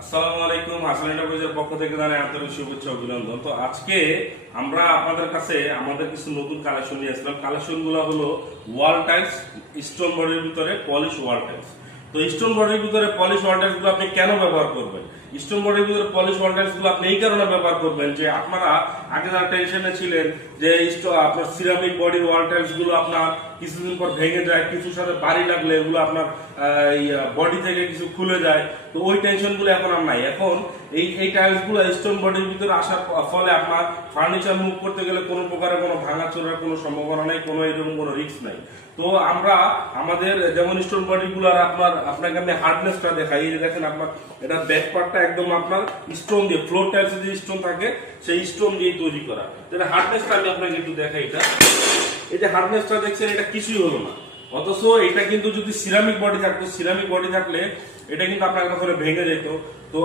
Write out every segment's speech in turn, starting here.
আসসালামু আলাইকুম। হাসান এন্টারপ্রাইজের পক্ষ থেকে জানাই আন্তরিক শুভেচ্ছা অভিনন্দন। তো আজকে আমরা আপনাদের কাছে আমাদের কিছু নতুন কালেকশন নিয়ে আসলাম। কালেকশনগুলো হলো ওয়াল টাইলস, স্টোন বডির ভিতরে পলিশ ওয়াল টাইলস। তো স্টোন বডির ভিতরে পলিশ ওয়াল টাইলস গুলো আপনি কেন ব্যবহার করবেন? স্টোন বডির ভিতরে পলিশ ওয়াল টাইলস গুলো আপনি এই কারণে ব্যবহার করবেন যে আপনারা আগে যারা টেনশনে ছিলেন যে আপনার সিরামিক বডির ওয়াল টাইলস গুলো আপনার কিছুদিন পর ভেঙে যায়, কিছুর সাথে বাড়ি লাগলে এগুলো আপনার বডি থেকে কিছু খুলে যায়। তো ওই টেনশন গুলো এখন আর নাই। এখন এই টাইলস গুলো স্টোন বডির ভিতরে আসার ফলে আপনার ফার্নিচার মুভ করতে গেলে কোনো প্রকারের কোনো ভাঙাচোরার কোনো সম্ভাবনা নেই, কোনো এরকম কোনো রিস্ক নাই। তো আমরা আমাদের যেমন স্টোন বডি গুলার আপনাকে আমি হার্ডনেসটা দেখাই। এই যে দেখেন আপনার এটা ব্যাক পার্টটা একদম আপনার স্টোন দিয়ে, ফ্লোর টাইলসে যে স্টোন থাকে সেই স্টোন দিয়ে তৈরি করা। এটা হার্ডনেসটা আমি আপনাকে একটু দেখাই। এই যে হার্ডনেসটা দেখছেন, এটা কিছুই হলো না। অথচ এটা কিন্তু যদি সিরামিক বডি থাকতো, সিরামিক বডি থাকলে এটা কিন্তু আপনার কখনো ভেঙে যেত। তো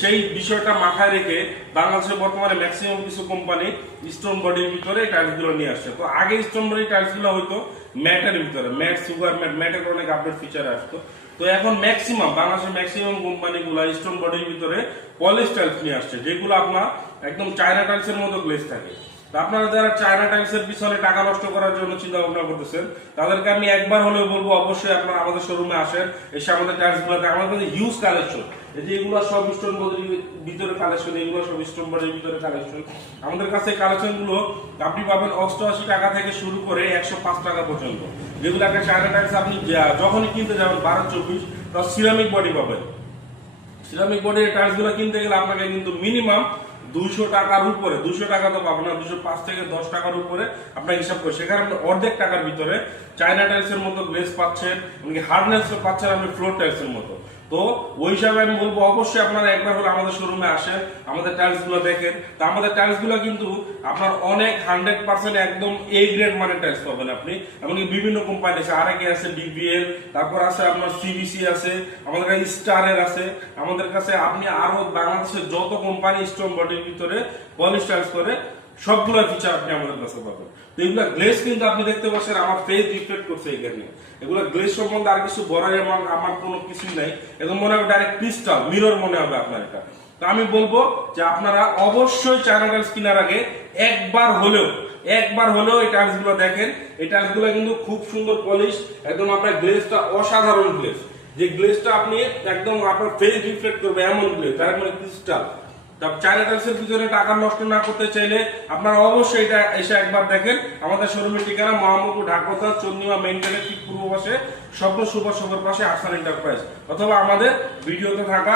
সেই বিষয়টা মাথায় রেখে বাংলাদেশে বর্তমানে ম্যাক্সিমাম কিছু কোম্পানি স্টোন বডির ভিতরে টাইলস গুলো নিয়ে আসছে। তো আগে স্টোন বডি টাইলস গুলো হয়তো ম্যাটের ভিতরে, ম্যাট, সুগার ম্যাট, ম্যাটের অনেক আপডেট ফিচার আসতো। তো এখন ম্যাক্সিমাম বাংলাদেশের ম্যাক্সিমাম কোম্পানি গুলা স্টোন বডির ভিতরে পলিশ টাইলস নিয়ে আসছে, যেগুলো আপনার একদম চায়না টাইলস এর মতো গ্লেজ থাকে। আপনারা যারা চায়না টাইলসের পিছনে টাকা নষ্ট করার জন্য চিন্তা ভাবনা করতেছেন, তাদেরকে আমি একবার হলেও বলবো অবশ্যই আপনারা আমাদের শোরুমে আসেন, এসে আমাদের টাইলস গুলোতে, আমাদের হিউজ কালেকশন। এই যে এগুলো সব স্টোন বডির ভিতরে কালেকশন, এগুলো সব স্টোন বডির ভিতরে কালেকশন। আমাদের কাছে কালেকশন গুলো আপনি পাবেন 88 টাকা থেকে শুরু করে 105 টাকা পর্যন্ত। যেগুলো একটা চায়না টাইলস আপনি যখনই কিনতে যাবেন 12-24, তাও সিরামিক বডি পাবেন। সিরামিক বডির টাইলস গুলো কিনতে গেলে আপনাকে কিন্তু মিনিমাম 200 টাকার উপরে, 200 টাকা তো পাবেন না, 205 থেকে 10 টাকার উপরে আপনার হিসাব করে, সেখানে আপনি অর্ধেক টাকার ভিতরে চায়না টাইলস এর মতো গ্লেজ পাচ্ছেন, এমনকি হার্ডনেস পাচ্ছেন আপনি ফ্লোর টাইলস এর মতো। তো ওই হিসাবে আমি বলবো অবশ্যই আপনারা একবার হলে আমাদের শোরুমে আসেন, আমাদের টাইলস গুলো দেখেন। তো আমাদের টাইলস গুলো কিন্তু আপনার অনেক 100% একদম এ গ্রেড মানের টাইলস পাবেন আপনি। এমনকি বিভিন্ন কোম্পানি আছে, আরএকে আছে, ডিবিএল, তারপর আছে আপনার সিবিসি আছে, আমাদের কাছে স্টারের আছে, আমাদের কাছে আপনি আরো বাংলাদেশের যত কোম্পানি স্টোন বডির ভিতরে পলিশ টাইলস করে সবগুলো ফিচার আপনি আমাদের কাছে পাবেন। তো এগুলো গ্লেজ কিন্তু আপনি দেখতে পাচ্ছেন আমার ফেস রিফ্লেক্ট করছে এখানে। এগুলো গ্লেজ সম্বন্ধে আর কিছু বলার আমার কোনো কিছুই নাই। একদম মনে হবে ডাইরেক্ট ক্রিস্টাল মিরর মনে হবে আপনার এটা। তো আমি বলবো যে আপনারা অবশ্যই চায়না টাইলস কেনার আগে একবার হলেও এই টাইলস গুলো দেখেন। এই টাইলস গুলো কিন্তু খুব সুন্দর পলিশ, একদম আপনার গ্লেজটা অসাধারণ গ্লেজ, যে গ্লেজটা আপনি একদম আপনার ফেস রিফ্লেক্ট করবে এমন গ্লেজ, তার মানে ক্রিস্টাল। চায়না টাইলসের পিছনে টাকা নষ্ট না করতে চাইলে আপনারা অবশ্যই এটা এসে একবার দেখেন। আমাদের শোরুমের ঠিকানা মোহাম্মদপুর, ঢাকা, চন্দ্রিমা মেইন গেটের ঠিক পূর্ব পাশে, স্বপ্ন সুপার শপের পাশে আহসান এন্টারপ্রাইজ, অথবা আমাদের ভিডিওতে থাকা